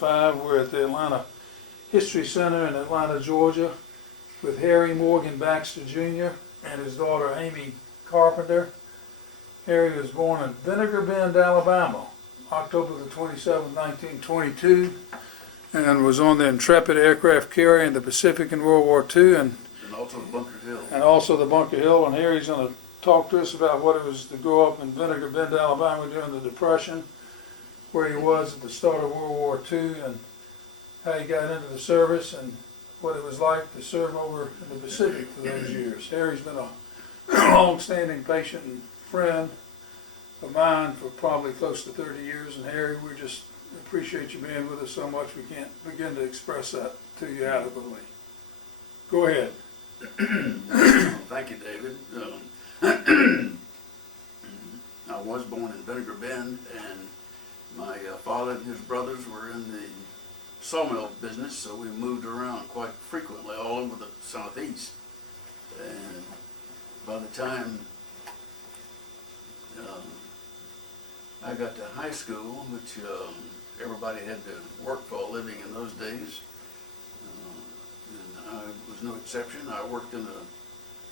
2005. We're at the Atlanta History Center in Atlanta, Georgia, with Harry Morgan Baxter Jr. and his daughter Amy Carpenter. Harry was born in Vinegar Bend, Alabama, October the 27th, 1922, and was on the Intrepid aircraft carrier in the Pacific in World War II, and also the Bunker Hill. And also the Bunker Hill. And Harry's going to talk to us about what it was to grow up in Vinegar Bend, Alabama during the Depression, where he was at the start of World War II, and how he got into the service, and what it was like to serve over in the Pacific for those years. Harry's been a long-standing patient and friend of mine for probably close to 30 years. And Harry, we just appreciate you being with us so much. We can't begin to express that to you adequately. Go ahead. Thank you, David. I was born in Vinegar Bend, and my father and his brothers were in the sawmill business, so we moved around quite frequently all over the Southeast. And by the time I got to high school, which everybody had to work for a living in those days, and I was no exception. I worked in a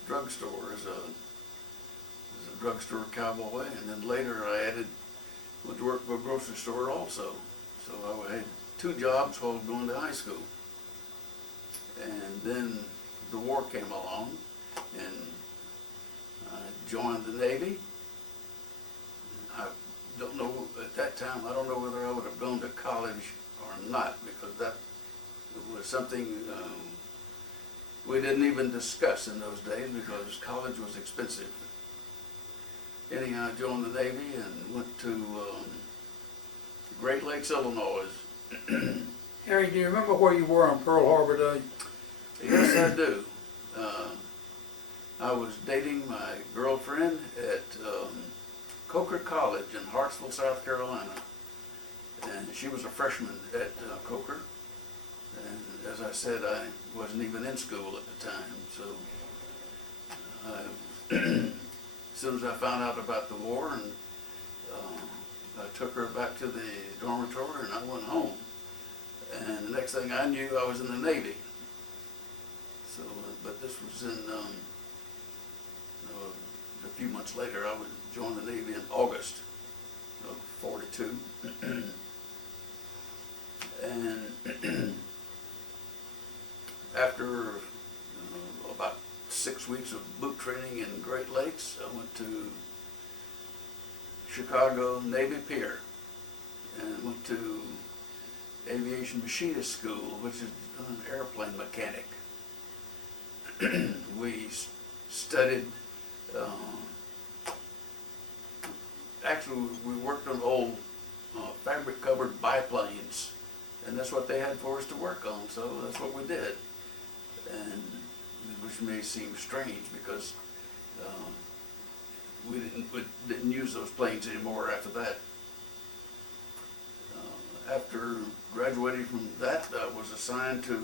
drugstore as a drugstore cowboy, and then later I went to work for a grocery store also. So I had 2 jobs while going to high school. And then the war came along, and I joined the Navy. I don't know, at that time, I don't know whether I would have gone to college or not, because that was something we didn't even discuss in those days, because college was expensive. Anyhow, I joined the Navy and went to Great Lakes, Illinois. Harry, do you remember where you were on Pearl Harbor Day? Yes, I do. I was dating my girlfriend at Coker College in Hartsville, South Carolina. And she was a freshman at Coker. And as I said, I wasn't even in school at the time. So as soon as I found out about the war, and I took her back to the dormitory, and I went home. And the next thing I knew, I was in the Navy. So, but this was in a few months later. I would join the Navy in August of '42, and after about 6 weeks of boot training in Great Lakes, I went to Chicago Navy Pier and went to Aviation Machinist School, which is an airplane mechanic. We studied, actually we worked on old fabric covered biplanes, and that's what they had for us to work on, so that's what we did. And which may seem strange, because we didn't use those planes anymore after that. After graduating from that, I was assigned to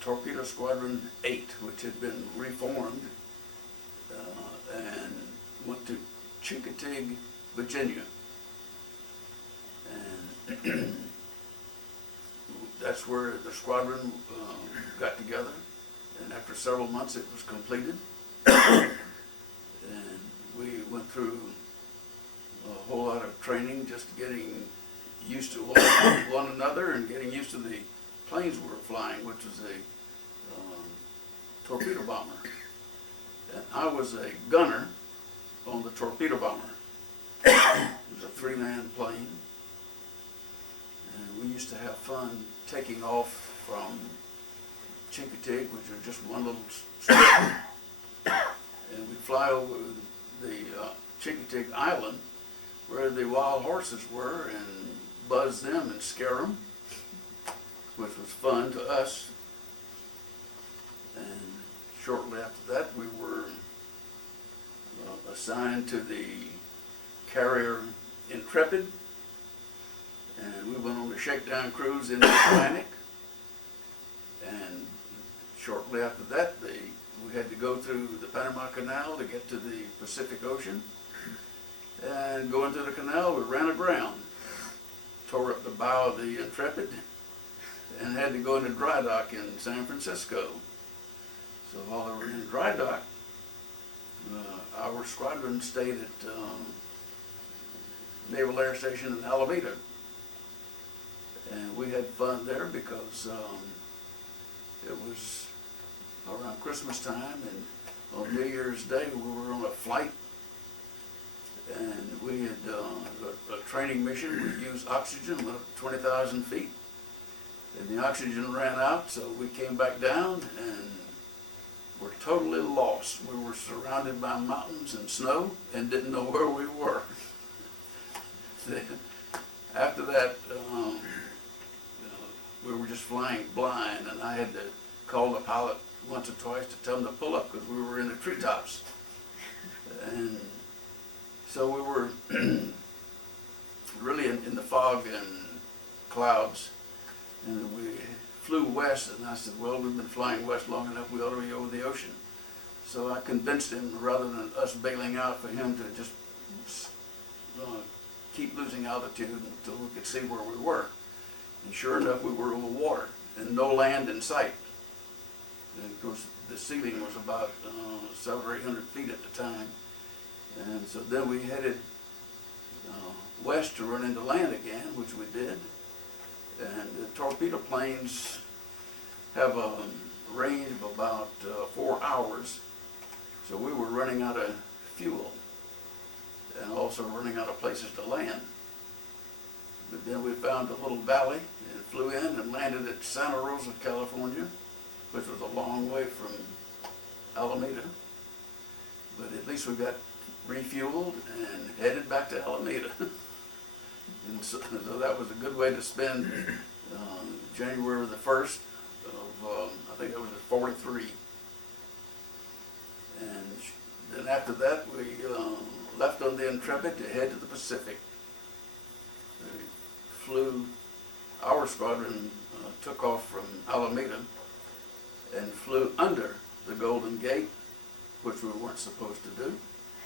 Torpedo Squadron 8, which had been reformed, and went to Chincoteague, Virginia. And that's where the squadron got together, and after several months it was completed. And we went through a whole lot of training, just getting used to one another and getting used to the planes we were flying, which was a torpedo bomber. And I was a gunner on the torpedo bomber. It was a 3-man plane, and we used to have fun taking off from Chincoteague, which was just one little strip, and we'd fly over the Chincoteague Island, where the wild horses were, and buzz them and scare them, which was fun to us. And shortly after that, we were assigned to the carrier Intrepid, and we went on a shakedown cruise in the Atlantic. And shortly after that, we had to go through the Panama Canal to get to the Pacific Ocean. And going through the canal, we ran aground. tore up the bow of the Intrepid and had to go into dry dock in San Francisco. So while they were in dry dock, our squadron stayed at Naval Air Station in Alameda. And we had fun there because it was around Christmas time, and on New Year's Day we were on a flight, and we had a training mission. We used oxygen, went up 20,000 feet, and the oxygen ran out, so we came back down and were totally lost. We were surrounded by mountains and snow and didn't know where we were. After that, we were just flying blind, and I had to call the pilot once or twice to tell him to pull up because we were in the treetops. And so we were really in the fog and clouds, and we flew west, and I said, well, we've been flying west long enough, we ought to be over the ocean. So I convinced him, rather than us bailing out, for him to just keep losing altitude until we could see where we were. And sure enough, we were over water and no land in sight. And of course, the ceiling was about 700 or 800 feet at the time. And so then we headed west to run into land again, which we did. And the torpedo planes have a range of about 4 hours. So we were running out of fuel and also running out of places to land. But then we found a little valley and flew in and landed at Santa Rosa, California, which was a long way from Alameda. But at least we got refueled and headed back to Alameda. And so that was a good way to spend January the 1st of, I think that was at 43. And then after that, we left on the Intrepid to head to the Pacific. We flew, our squadron took off from Alameda and flew under the Golden Gate, which we weren't supposed to do,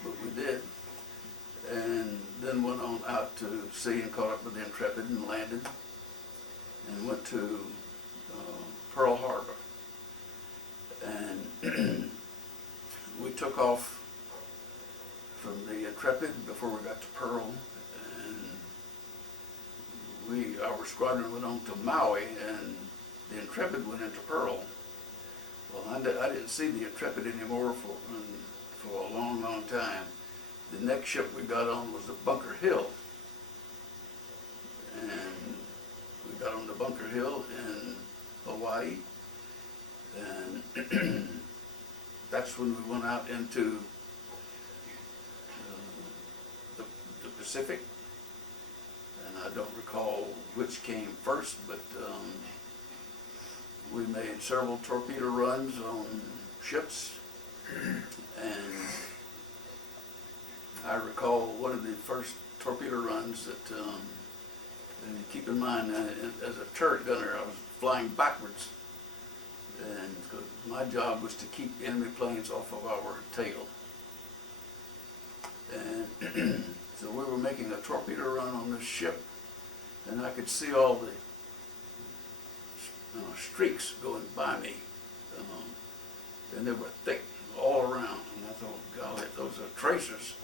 but we did. And then went on out to sea and caught up with the Intrepid and landed and went to Pearl Harbor. And we took off from the Intrepid before we got to Pearl, and our squadron went on to Maui, and the Intrepid went into Pearl. Well, I didn't see the Intrepid anymore for a long, long time. The next ship we got on was the Bunker Hill, and we got on the Bunker Hill in Hawaii, and that's when we went out into the Pacific, and I don't recall which came first, but we made several torpedo runs on ships, and I recall one of the first torpedo runs that, and keep in mind, as a turret gunner, I was flying backwards, and my job was to keep enemy planes off of our tail. And so we were making a torpedo run on this ship, and I could see all the streaks going by me, and they were thick all around, and I thought, golly, if those are tracers,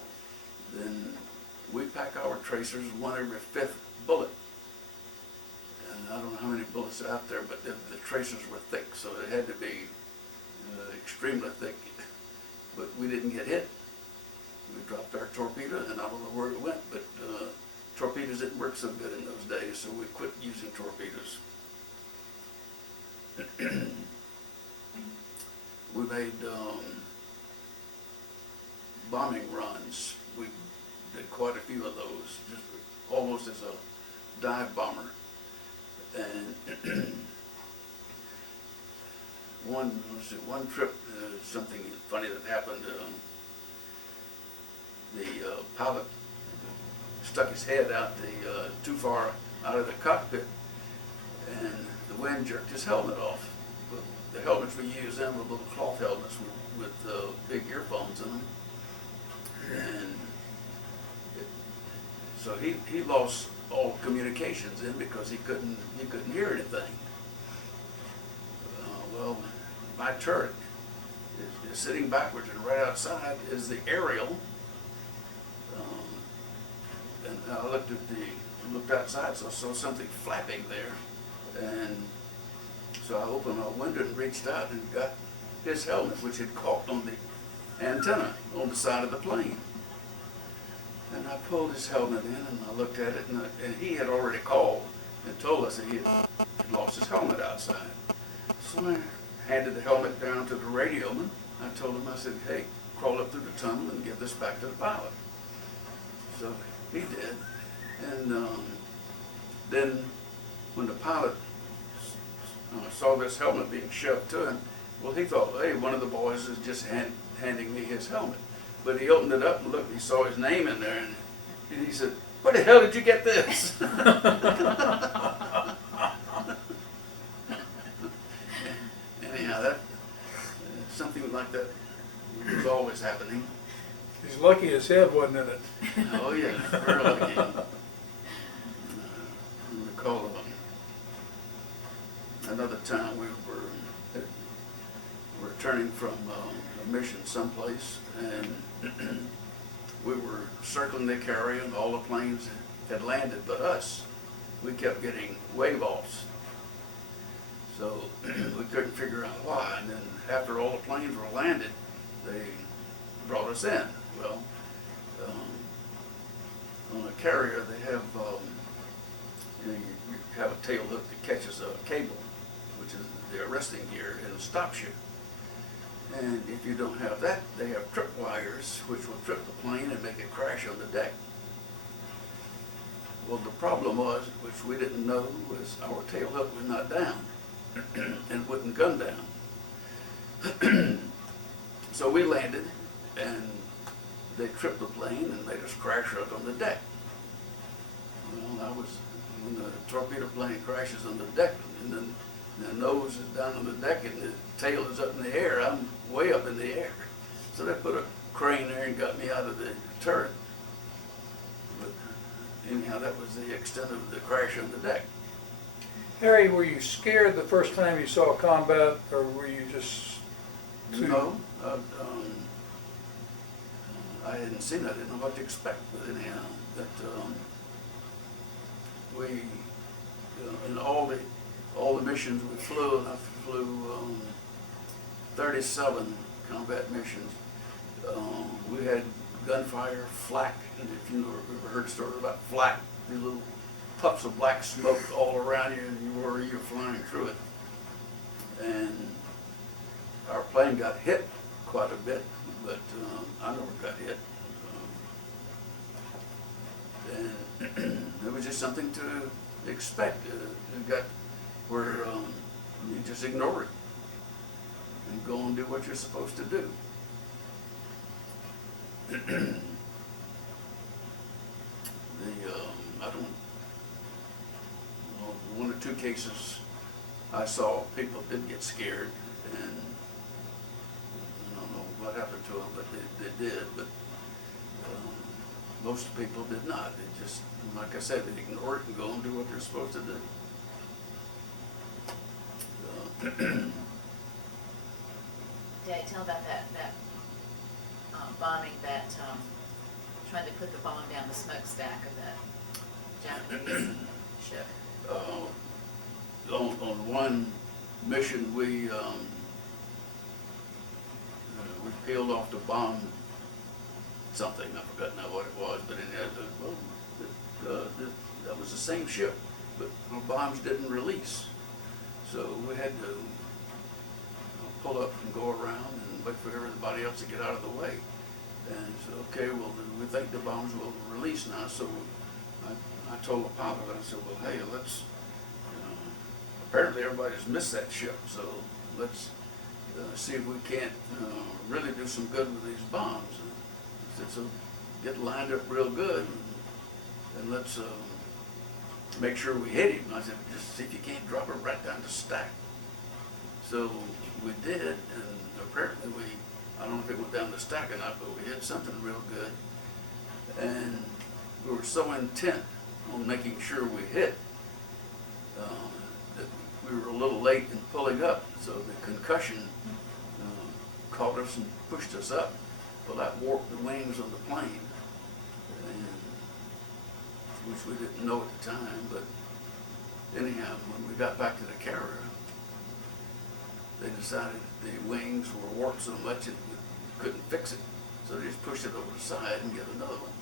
then we pack our tracers 1 every 5th bullet. And I don't know how many bullets are out there, but the tracers were thick, so it had to be extremely thick. But we didn't get hit. We dropped our torpedo, and I don't know where it went, but torpedoes didn't work so good in those days, so we quit using torpedoes. We made bombing runs. We did quite a few of those, just almost as a dive bomber. And one trip, something funny that happened. The pilot stuck his head out too far out of the cockpit, and the wind jerked his helmet off. But the helmets we used then were little cloth helmets with big earphones in them, and so he lost all communications in because he couldn't hear anything. Well, my turret is sitting backwards, and right outside is the aerial. And I looked outside, so I saw something flapping there, and so I opened my window and reached out and got his helmet, which had caught on the antenna on the side of the plane. And I pulled his helmet in, and I looked at it, and he had already called and told us that he had lost his helmet outside. So I handed the helmet down to the radio man. I told him, I said, hey, crawl up through the tunnel and give this back to the pilot. So he did. And then when the pilot saw this helmet being shoved to him, well, he thought, hey, one of the boys is just handing me his helmet. But he opened it up and looked, he saw his name in there, and he said, where the hell did you get this? Anyhow, something like that was always happening. He's lucky his head wasn't in it. Oh yeah, very lucky. I recall another time we were returning from a mission someplace, and we were circling the carrier, and all the planes had landed but us. We kept getting wave offs, so we couldn't figure out why. And then after all the planes were landed, they brought us in. Well, on a carrier they have you have a tail hook that catches a cable, which is the arresting gear, and stops you. And if you don't have that, they have trip wires which will trip the plane and make it crash on the deck. Well, the problem was, which we didn't know, was our tail hook was not down and wouldn't gun down. So we landed, and they tripped the plane and made us crash up on the deck. Well, when the torpedo plane crashes on the deck, and then the nose is down on the deck and the tail is up in the air, I'm way up in the air. So they put a crane there and got me out of the turret. But anyhow, that was the extent of the crash on the deck. Harry, were you scared the first time you saw combat, or were you just too... No. I hadn't seen it. I didn't know what to expect. But anyhow, that we, in all the missions we flew, and I flew 37 combat missions. We had gunfire, flak, and if you ever heard stories about flak, these little puffs of black smoke all around you, and you worry you're flying through it. And our plane got hit quite a bit, but I never got hit. And it was just something to expect. It got where you just ignore it and go and do what you're supposed to do. I don't know, one or two cases I saw people did get scared, and I don't know what happened to them, but they did. But most people did not. They just, like I said, they ignore it and go and do what they're supposed to do. Daddy, tell about that bombing, trying to put the bomb down the smokestack of that Japanese ship. On one mission, we peeled off to bomb something. I forgot now what it was, but that was the same ship, but our bombs didn't release. So we had to pull up and go around and wait for everybody else to get out of the way. And so, okay, well, we think the bombs will release now. So I told the pilot, I said, well, hey, let's, apparently everybody's missed that ship, so let's see if we can't really do some good with these bombs. And I said, so get lined up real good, and let's make sure we hit him. I said, just see if you can't drop it right down the stack. So we did, and apparently I don't know if it went down the stack or not, but we hit something real good. And we were so intent on making sure we hit. That we were a little late in pulling up, so the concussion caught us and pushed us up. Well, that warped the wings of the plane, and, which we didn't know at the time, but anyhow, when we got back to the carrier, they decided the wings were warped so much it couldn't fix it. So they just pushed it over the side and get another one.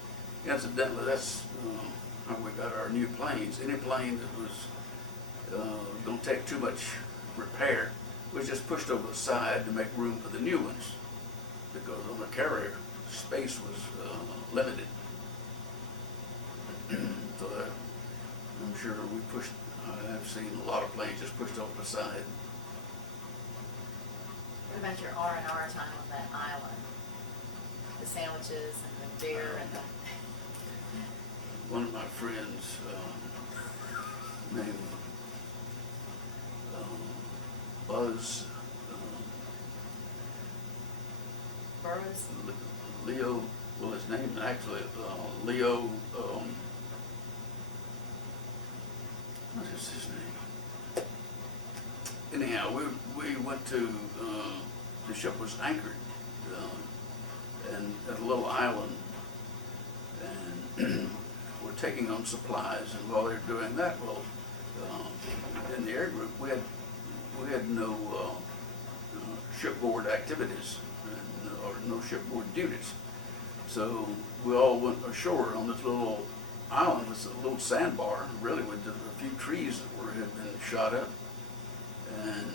Incidentally, that's how we got our new planes. Any plane that was don't take too much repair was just pushed over the side to make room for the new ones, because on the carrier, space was limited. So I'm sure we pushed, I've seen a lot of planes just pushed over the side. What about your R&R time on that island? The sandwiches and the beer and the... One of my friends named Buzz Burroughs? Leo, well, his name actually Leo, what is his name? Anyhow, we went to, the ship was anchored and at a little island, and we're taking on supplies, and while they're doing that, well, in the air group, we had no shipboard activities, or no shipboard duties. So we all went ashore on this little island, this little sandbar, really with just a few trees that had been shot up. And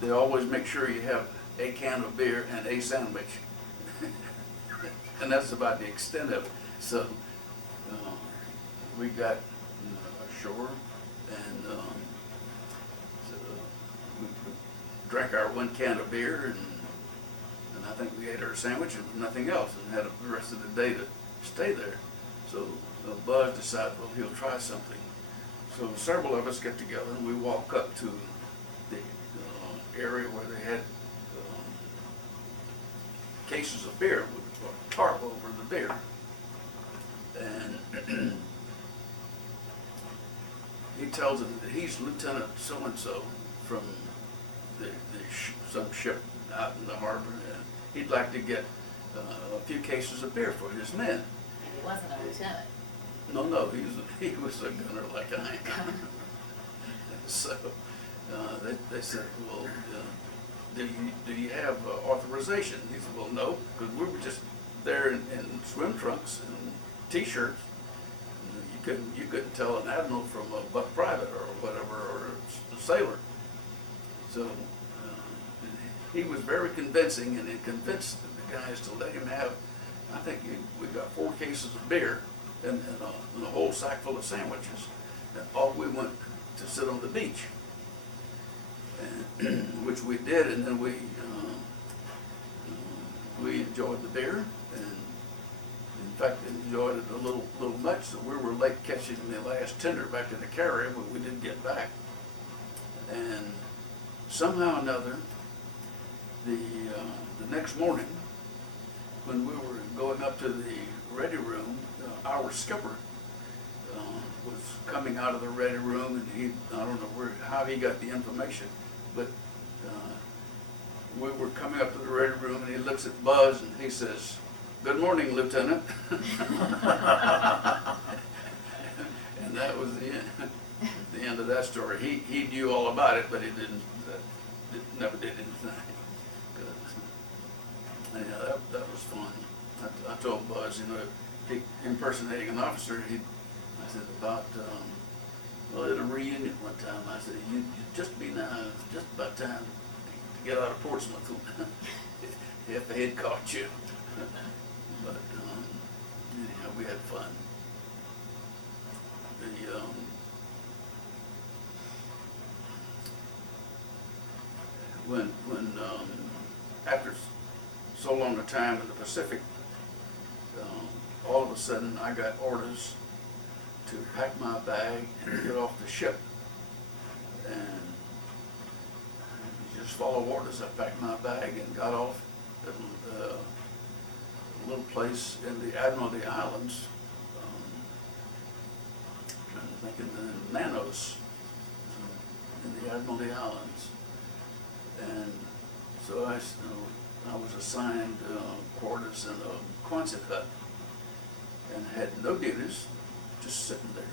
they always make sure you have a can of beer and a sandwich. And that's about the extent of it. So we got ashore, and so we drank our one can of beer, and I think we ate our sandwich and nothing else, and had the rest of the day to stay there. So Buzz decided, well, he'll try something. So several of us get together, and we walk up to the area where they had cases of beer with a tarp over the beer. And he tells him that he's Lieutenant so-and-so from some ship out in the harbor, and he'd like to get a few cases of beer for his men. And he wasn't a lieutenant. No, he was a gunner like I am. So they said, well, do you have authorization? He said, well, no, because we were just there in swim trunks and t-shirts. You couldn't tell an admiral from a buck private or whatever, or a sailor. So he was very convincing, and he convinced the guys to let him have, I think we got 4 cases of beer and a whole sack full of sandwiches. And off we went to sit on the beach, and, which we did, and then we enjoyed the beer, and in fact enjoyed it a little much, so we were late catching the last tender back to the carrier, but we did get back. And somehow or another, the next morning, when we were going up to the ready room, our skipper was coming out of the ready room, and I don't know how he got the information, but we were coming up to the ready room, and he looks at Buzz and he says, "Good morning, Lieutenant." And that was the end of that story. He knew all about it, but he never did anything. Anyhow, that was fun. I told Buzz, impersonating an officer, I said about, well, at a reunion one time, I said, you just be now, just about time to get out of Portsmouth if they had caught you. But anyhow, we had fun. When after so long a time in the Pacific, all of a sudden I got orders to pack my bag and get off the ship. And just follow orders. I packed my bag and got off at a little place in the Admiralty Islands, think in the Nanos, in the Admiralty Islands. And so I was assigned quarters in a Quonset hut and had no duties, just sitting there.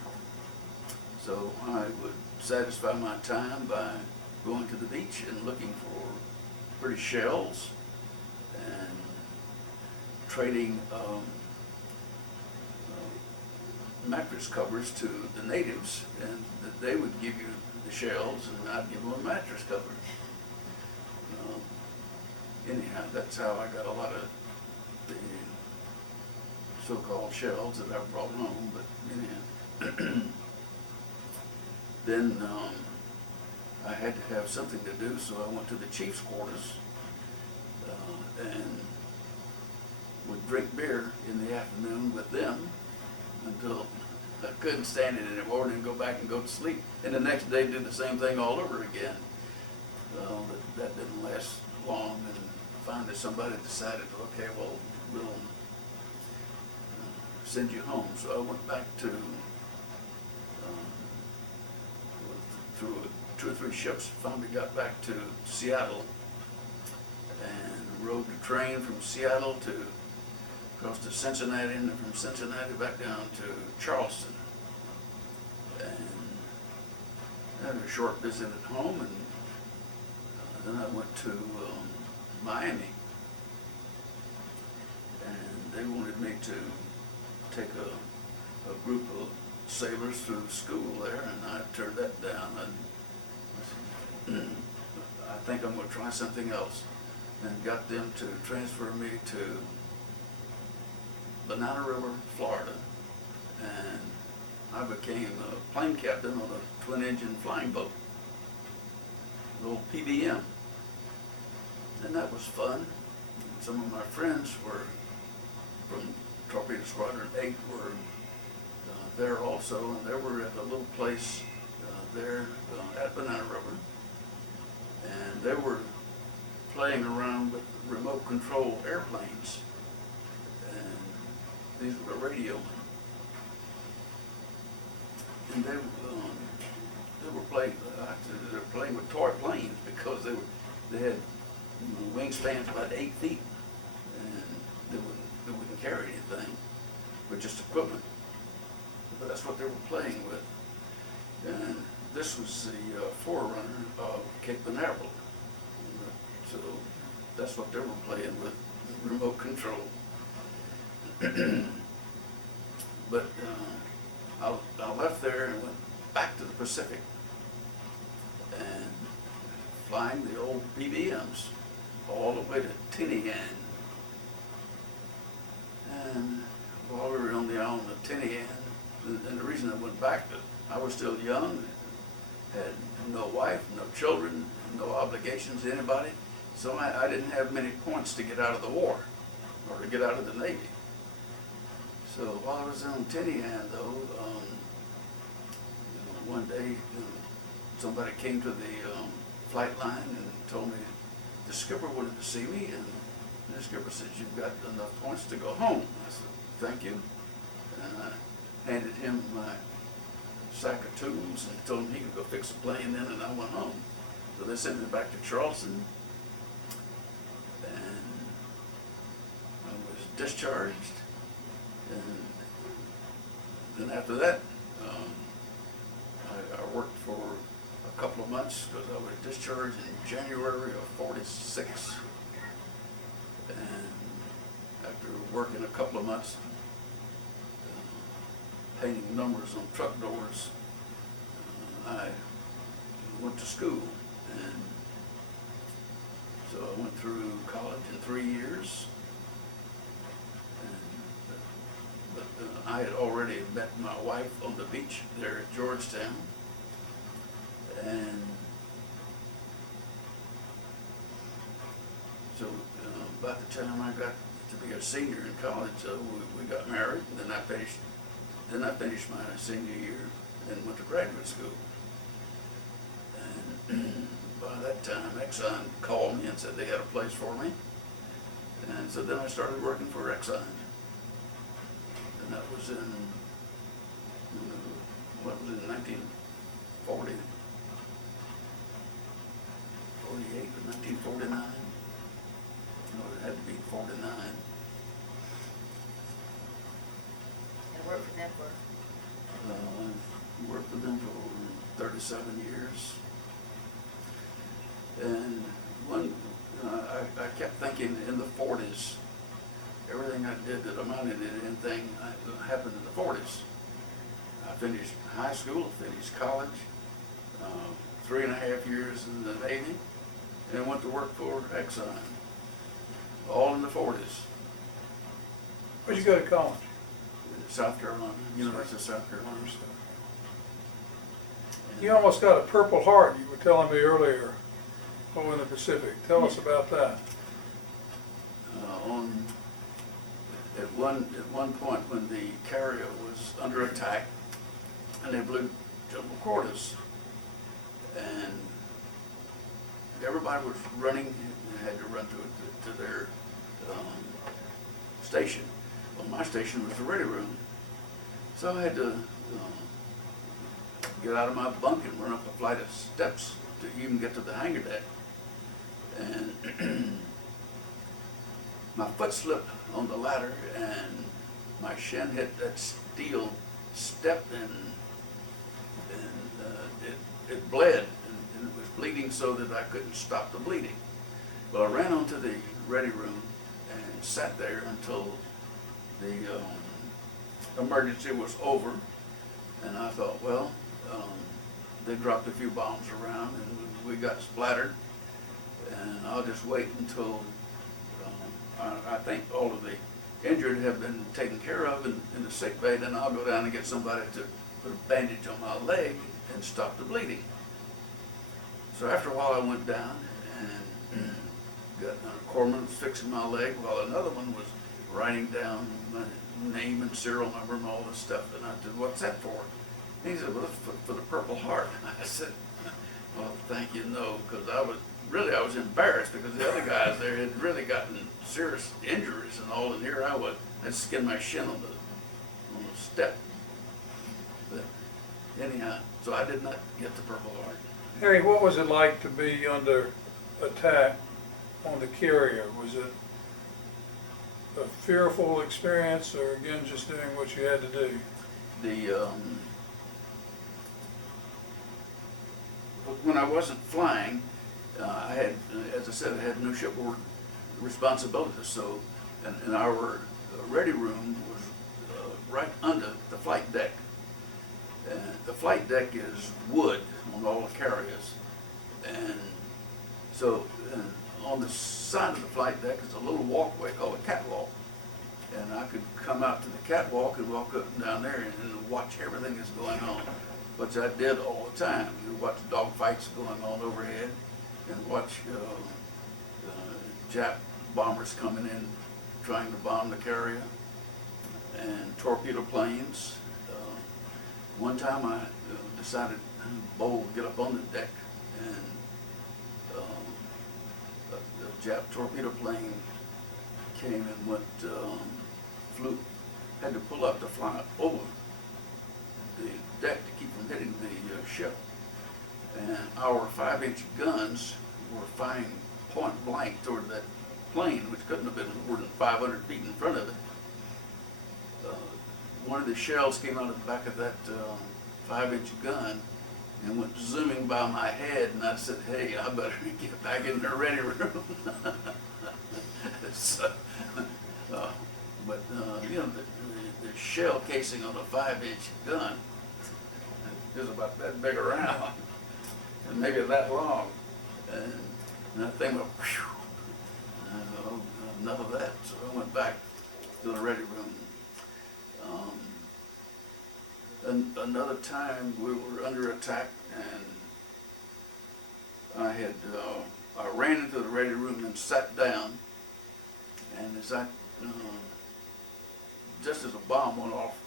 So I would satisfy my time by going to the beach and looking for pretty shells and trading mattress covers to the natives, and that they would give you the shells and I'd give them a mattress cover. Anyhow, that's how I got a lot of the so-called shells that I brought home, but anyhow. Then I had to have something to do, so I went to the chief's quarters and would drink beer in the afternoon with them until I couldn't stand it in the morning and go back and go to sleep. And the next day do the same thing all over again. Well, that didn't last long, and finally somebody decided, okay, well, we'll send you home. So I went back to, through 2 or 3 ships, finally got back to Seattle and rode the train from Seattle to across to Cincinnati, and from Cincinnati back down to Charleston. And I had a short visit at home, and then I went to Miami. And they wanted me to take a group of sailors through school there, and I turned that down. And I think I'm going to try something else, and got them to transfer me to Banana River, Florida, and I became a plane captain on a twin-engine flying boat, an old PBM, and that was fun. Some of my friends were from Torpedo Squadron 8 were there also, and they were at a little place there at Banana River, and they were playing around with remote control airplanes. These were radio, and they were playing. They were playing with toy planes because they had wingspans about 8 feet, and they wouldn't carry anything, but just equipment. But that's what they were playing with, and this was the forerunner of Cape Canaveral. So that's what they were playing with, remote control. But I left there and went back to the Pacific and flying the old PBMs all the way to Tinian. And while we were on the island of Tinian, and the reason I went back to, I was still young, had no wife, no children, no obligations to anybody, so I didn't have many points to get out of the war or to get out of the Navy. So while I was on Tinian, though, one day somebody came to the flight line and told me the skipper wanted to see me, and the skipper said, "You've got enough points to go home." I said, "Thank you," and I handed him my sack of tools and told him he could go fix a plane then, and I went home. So they sent me back to Charleston, and I was discharged. And then after that, I worked for a couple of months because I was discharged in January of '46. And after working a couple of months, painting numbers on truck doors, I went to school. And so I went through college in 3 years. But I had already met my wife on the beach there at Georgetown, and so by the time I got to be a senior in college, we got married, and then I finished my senior year and went to graduate school. And by that time, Exxon called me and said they had a place for me, and so then I started working for Exxon. And that was in 19 1940, 48 or 1949. No, it had to be 49. And worked for them for, Worked with them for 37 years. And I kept thinking in the 40s, everything I did that amounted to anything happened in the 40s. I finished high school, finished college, 3.5 years in the Navy, and went to work for Exxon, all in the 40s. Where'd you go to college? South Carolina, University of South Carolina. You almost got a Purple Heart, you were telling me earlier, over in the Pacific. Tell us about that. At one point when the carrier was under attack and they blew jumbo quarters, and everybody was running and had to run to their station. Well, my station was the ready room, so I had to get out of my bunk and run up a flight of steps to even get to the hangar deck. And my foot slipped on the ladder and my shin hit that steel step, and it bled, and it was bleeding so that I couldn't stop the bleeding. Well, I ran onto the ready room and sat there until the emergency was over, and I thought, well, they dropped a few bombs around and we got splattered, and I'll just wait until I think all of the injured have been taken care of in the sick bay, then I'll go down and get somebody to put a bandage on my leg and stop the bleeding. So after a while I went down and got a corpsman was fixing my leg while another one was writing down my name and serial number and all this stuff. And I said, "What's that for?" And he said, "Well, it's for the Purple Heart." I said, "Well, thank you, no," because I was embarrassed because the other guys there had really gotten serious injuries and all, and here I was, I'd skinned my shin on the step. But anyhow, so I did not get the Purple Heart. Harry, what was it like to be under attack on the carrier? Was it a fearful experience, or again just doing what you had to do? When I wasn't flying, I had, as I said, I had no shipboard responsibilities. So, and our ready room was right under the flight deck. The flight deck is wood on all the carriers, and so on the side of the flight deck is a little walkway called a catwalk, and I could come out to the catwalk and walk up and down there and watch everything that's going on, which I did all the time. You watch dog fights going on overhead, and watch Jap bombers coming in trying to bomb the carrier, and torpedo planes. One time I decided bold to get up on the deck, and a Jap torpedo plane came and went, flew, had to pull up to fly over the deck to keep from hitting the ship. And our 5-inch guns were firing point blank toward that plane, which couldn't have been more than 500 feet in front of it. One of the shells came out of the back of that 5-inch gun and went zooming by my head, and I said, "Hey, I better get back in the ready room." So, but you know, the shell casing on a 5-inch gun is about that big around, and maybe that long, and that thing went, whew, enough of that. So I went back to the ready room. And another time we were under attack, and I ran into the ready room and sat down, and as I just as a bomb went off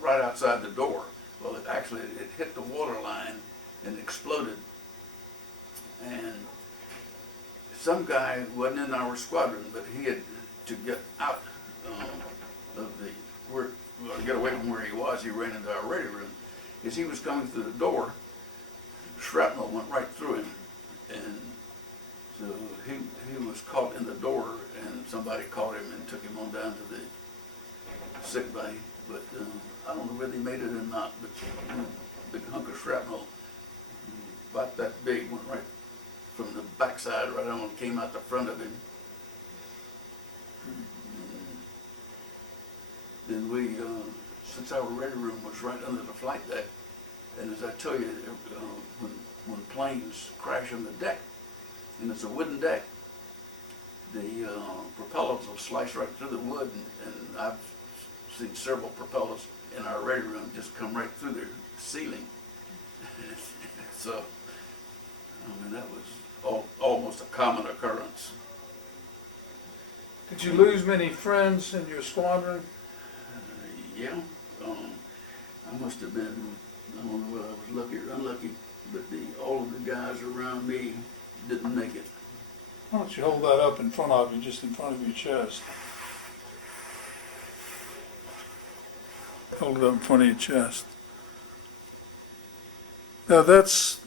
right outside the door. Well, it hit the water line and exploded, and some guy wasn't in our squadron, but he had to get out of get away from where he was. He ran into our ready room, as he was coming through the door, shrapnel went right through him, and so he was caught in the door, and somebody caught him and took him on down to the sick bay. But I don't know whether he made it or not, but a big hunk of shrapnel, about that big, went right from the backside right on, came out the front of him. And then we, since our ready room was right under the flight deck, and as I tell you, when planes crash on the deck, and it's a wooden deck, the propellers will slice right through the wood, and I've seen several propellers in our ready room just come right through the ceiling. So, I mean, that was almost a common occurrence. Did you lose many friends in your squadron? Yeah, I must have been, I don't know whether I was lucky or unlucky, but all of the guys around me didn't make it. Why don't you hold that up in front of you, just in front of your chest? Hold it up in front of your chest. Now that's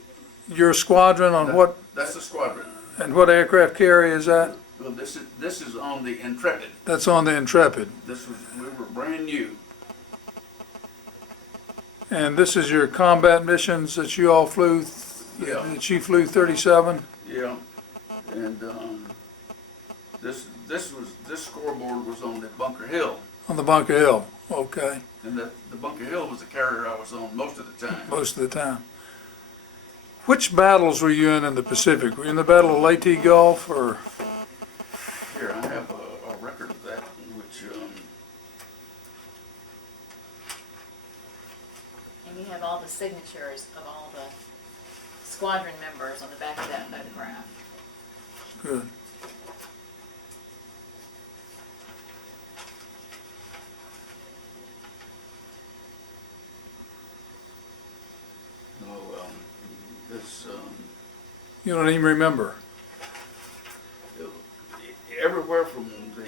your squadron on what, That's the squadron. and what aircraft carrier is that? Well, this is on the Intrepid. That's on the Intrepid. We were brand new. And this is your combat missions that you all flew, Yeah. that you flew 37? Yeah, and this scoreboard was on the Bunker Hill, On the Bunker Hill, okay, and the Bunker Hill was the carrier I was on most of the time. most of the time. Which battles were you in the Pacific? Were you in the Battle of Leyte Gulf, or? Here, I have a record of that, which And you have all the signatures of all the squadron members on the back of that photograph. Good. this You don't even remember? everywhere from the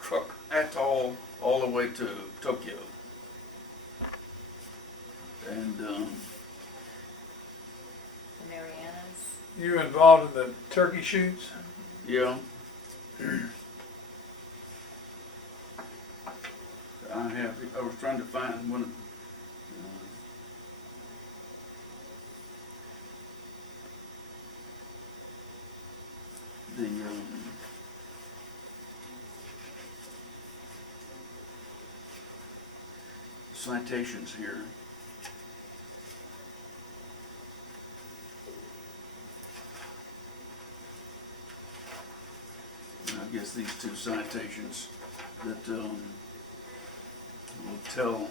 Truk Atoll all the way to Tokyo, and The Marianas. You were involved in the turkey shoots? yeah. I was trying to find one. The citations here. I guess these two citations that will tell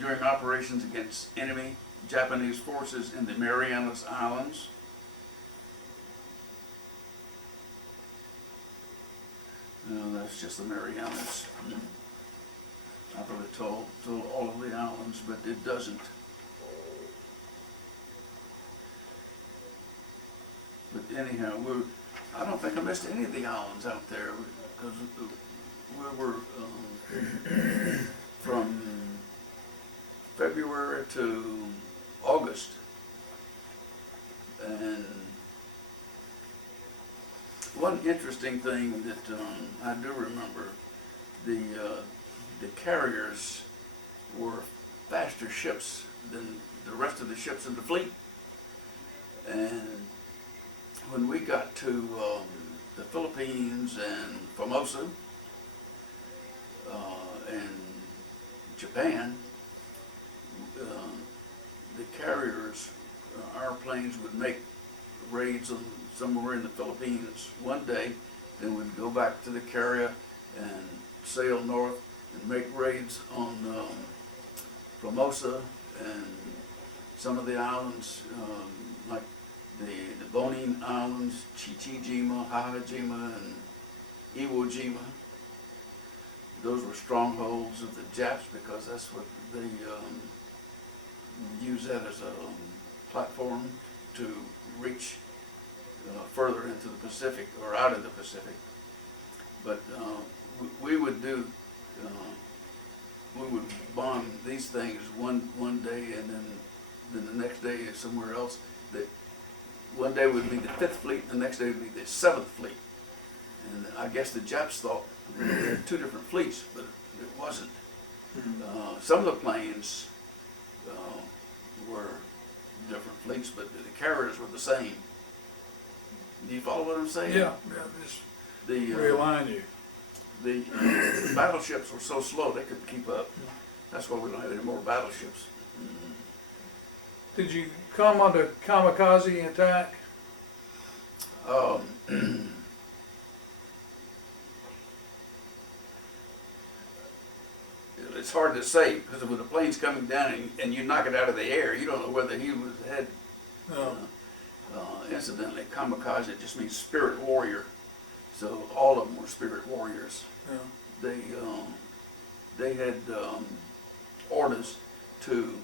during operations against enemy Japanese forces in the Marianas Islands. No, that's just the Marianas. I thought it told all of the islands, but it doesn't. But anyhow, I don't think I missed any of the islands out there, because we were from February to August, and one interesting thing that I do remember, the carriers were faster ships than the rest of the ships in the fleet, and when we got to the Philippines and Formosa and Japan, the carriers, our planes would make raids on somewhere in the Philippines one day, then we'd go back to the carrier and sail north and make raids on Formosa and some of the islands, like the Bonin Islands, Chichijima, Hahajima, and Iwo Jima. Those were strongholds of the Japs because that's what they use that as a platform to reach further into the Pacific or out of the Pacific. But we would do, we would bomb these things one day, and then the next day is somewhere else. That one day would be the 5th Fleet, the next day would be the 7th Fleet. And I guess the Japs thought they had 2 different fleets, but it wasn't. Some of the planes were different fleets, but the carriers were the same. Do you follow what I'm saying? Yeah, just realign you. The battleships were so slow they couldn't keep up. That's why we don't have any more battleships. Did you come under kamikaze attack? It's hard to say because when the plane's coming down and you knock it out of the air, you don't know whether he had. No. Incidentally, kamikaze just means spirit warrior. So all of them were spirit warriors. Yeah. They had orders to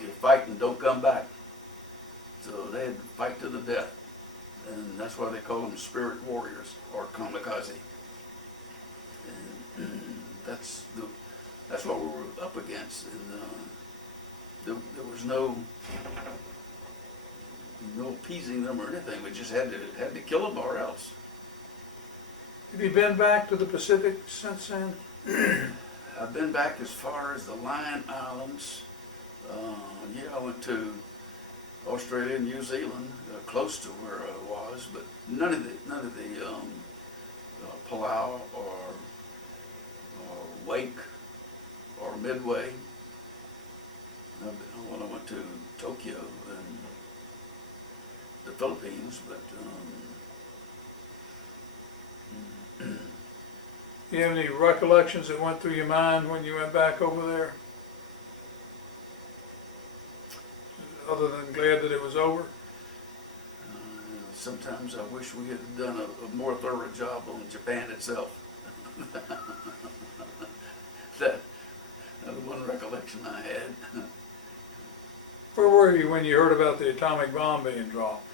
you fight and don't come back. So they had to fight to the death, and that's why they call them spirit warriors or kamikaze. And that's what we were up against. And there was no appeasing them or anything. We just had to kill them or else. Have you been back to the Pacific since then? I've been back as far as the Line Islands. I went to Australia and New Zealand, close to where I was, but none of the Palau or Wake or Midway. I went to Tokyo and the Philippines, but You have any recollections that went through your mind when you went back over there? Other than glad that it was over? sometimes I wish we had done a more thorough job on Japan itself. That's one recollection I had. Where were you when you heard about the atomic bomb being dropped?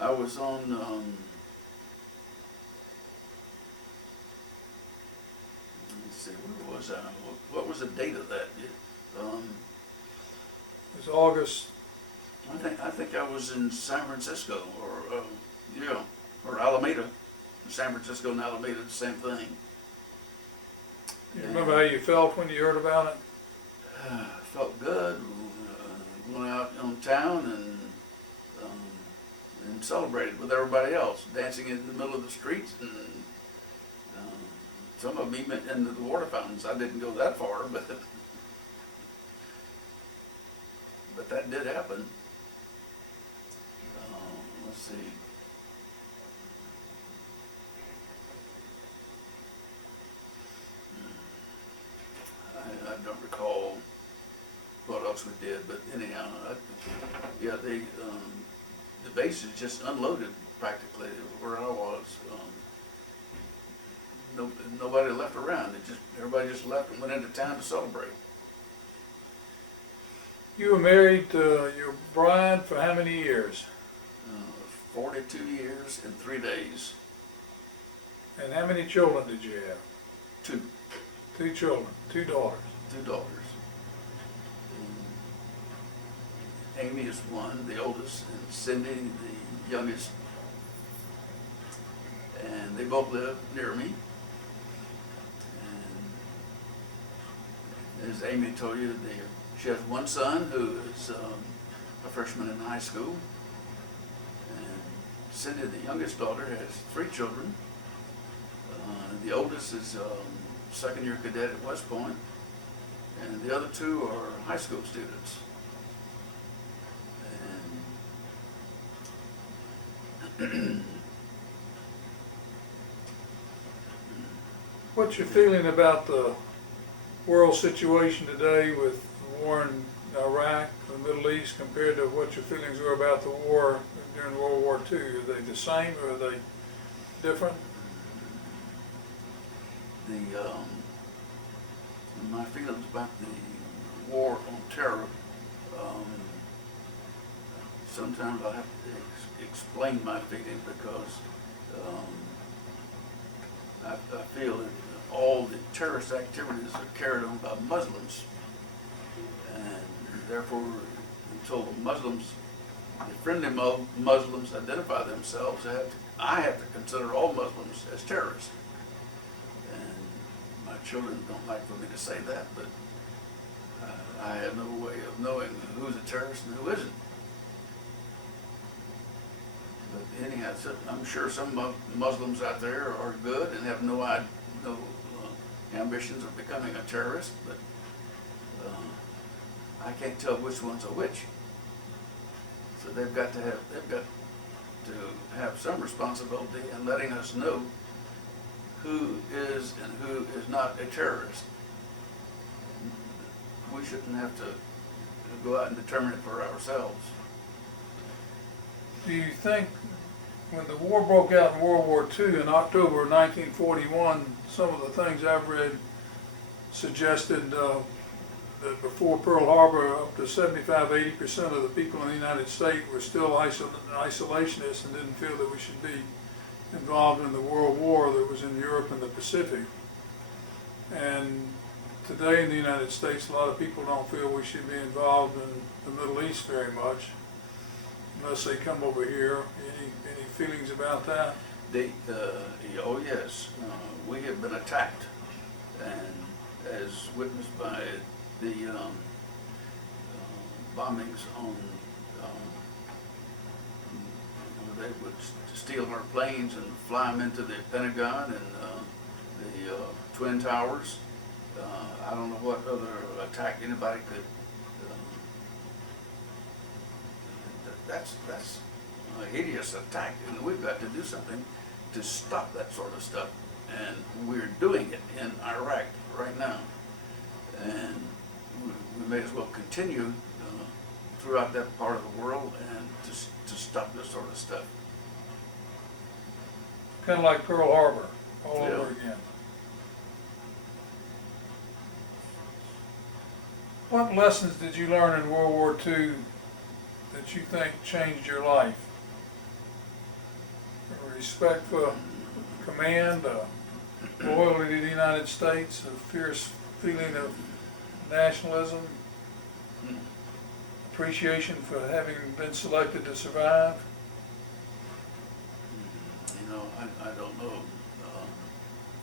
I was on, let's see, where was I? What was the date of that? It was August. I think I was in San Francisco or Alameda. San Francisco and Alameda, the same thing. You remember how you felt when you heard about it? Felt good. Went out on town and celebrated with everybody else, dancing in the middle of the streets, and some of them even into the water fountains. I didn't go that far, but that did happen. Let's see. I don't recall what else we did, but anyhow, the bases just unloaded practically where I was. Nobody left around. Everybody just left and went into town to celebrate. You were married to your bride for how many years? 42 years and 3 days. And how many children did you have? 2. 2 children, 2 daughters. 2 daughters. And Amy is one, the oldest, and Cindy, the youngest. And they both live near me. And as Amy told you, she has one son who is a freshman in high school. And Cindy, the youngest daughter, has 3 children. The oldest is second year cadet at West Point, and the other 2 are high school students. And What's your feeling about the world situation today with the war in Iraq, the Middle East, compared to what your feelings were about the war during World War II? Are they the same or are they different? my feelings about the war on terror Um, Sometimes I have to explain my feelings because I feel that all the terrorist activities are carried on by Muslims, and therefore, until the Muslims, the friendly Muslims identify themselves, I have to consider all Muslims as terrorists. And my children don't like for me to say that, but I have no way of knowing who's a terrorist and who isn't. But anyhow, I'm sure some Muslims out there are good and have no ambitions of becoming a terrorist, but I can't tell which ones are which. So they've got to have some responsibility in letting us know who is and who is not a terrorist. We shouldn't have to go out and determine it for ourselves. Do you think when the war broke out in World War II in October of 1941, some of the things I've read suggested that before Pearl Harbor, up to 75–80% of the people in the United States were still isolationists and didn't feel that we should be involved in the World War that was in Europe and the Pacific. And today in the United States, a lot of people don't feel we should be involved in the Middle East very much, unless they come over here. Any feelings about that? Oh yes, we have been attacked, and as witnessed by the bombings on, they would steal our planes and fly them into the Pentagon and the Twin Towers. I don't know what other attack anybody could. That's a hideous attack, and we've got to do something to stop that sort of stuff. And we're doing it in Iraq right now, and we may as well continue throughout that part of the world and to stop this sort of stuff. Kind of like Pearl Harbor all Yeah. over again. What lessons did you learn in World War II that you think changed your life? Respect for command, loyalty to the United States, a fierce feeling of nationalism, appreciation for having been selected to survive? You know, I don't know.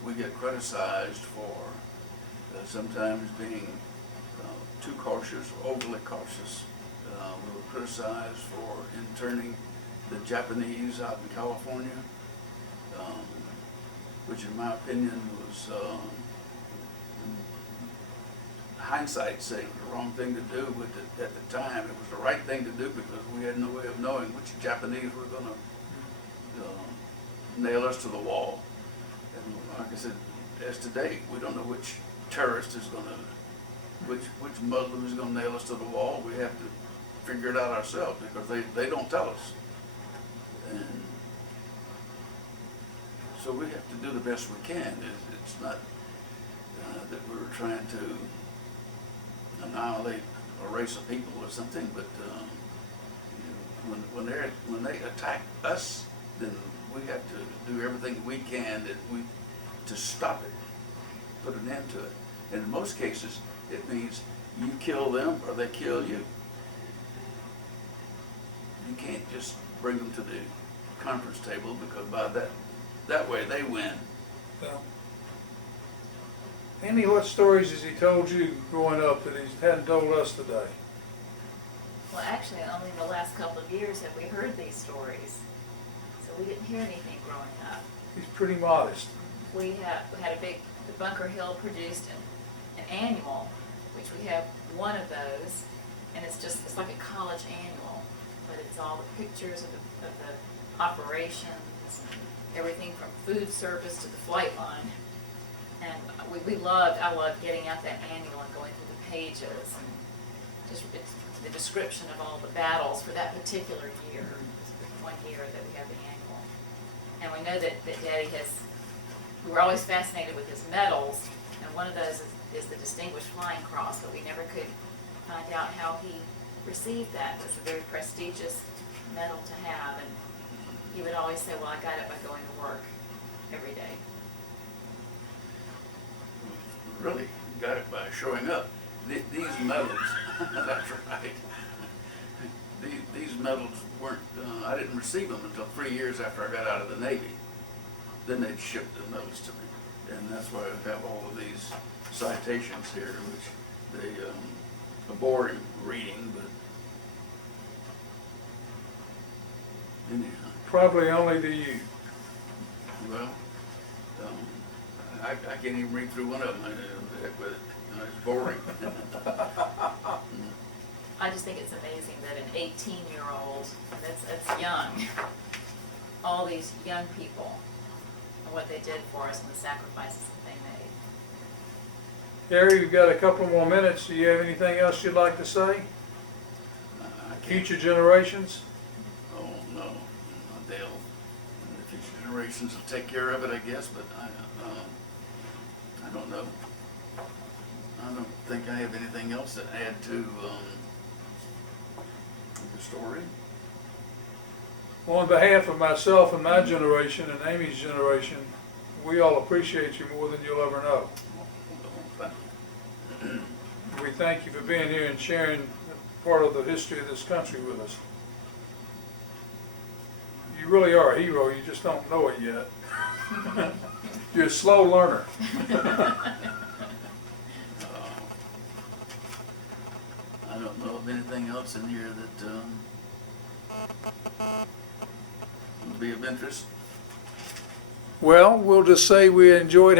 We get criticized for sometimes being too cautious, overly cautious. We were criticized for interning the Japanese out in California, which in my opinion was hindsight saying the wrong thing to do, but at the time it was the right thing to do because we had no way of knowing which Japanese were going to nail us to the wall. And like I said, as to date, we don't know which terrorist is going to, which Muslim is going to nail us to the wall. We have to figure it out ourselves because they don't tell us. And so we have to do the best we can. It's not that we're trying to annihilate a race of people or something, but when they attack us, then we have to do everything we can to stop it, put an end to it. And in most cases, it means you kill them or they kill you. You can't just bring them to the conference table because by that way they win. Well, Andy, what stories has he told you growing up that he hadn't told us today? Well, actually, only the last couple of years have we heard these stories. So we didn't hear anything growing up. He's pretty modest. We had the Bunker Hill produced an annual, which we have one of those, and it's like a college annual, but it's all the pictures of the operations, everything from food service to the flight line. And I loved getting out that annual and going through the pages and just it's the description of all the battles for that particular year, one year that we have the annual. And we know that Daddy we were always fascinated with his medals, and one of those is the Distinguished Flying Cross, but we never could find out how he received that. It was a very prestigious medal to have, and he would always say, well, I got it by going to work every day. Really got it by showing up. These medals, that's right. These medals weren't, I didn't receive them until 3 years after I got out of the Navy. Then they'd ship the medals to me. And that's why I have all of these citations here, which they, are boring reading, but anyhow. Probably only to you. Well, I can't even read through one of them, but it's boring. I just think it's amazing that an 18-year-old, and that's young, all these young people, and what they did for us and the sacrifices that they made. Gary, you've got a couple more minutes. Do you have anything else you'd like to say? I can't. Future generations? Oh, no, they'll, the future generations will take care of it, I guess, but I don't know. I don't think I have anything else to add to the story. On behalf of myself and my generation and Amy's generation, we all appreciate you more than you'll ever know. Well, thank you. We thank you for being here and sharing part of the history of this country with us. You really are a hero, you just don't know it yet. You're a slow learner. I don't know of anything else in here that would be of interest. Well, we'll just say we enjoyed having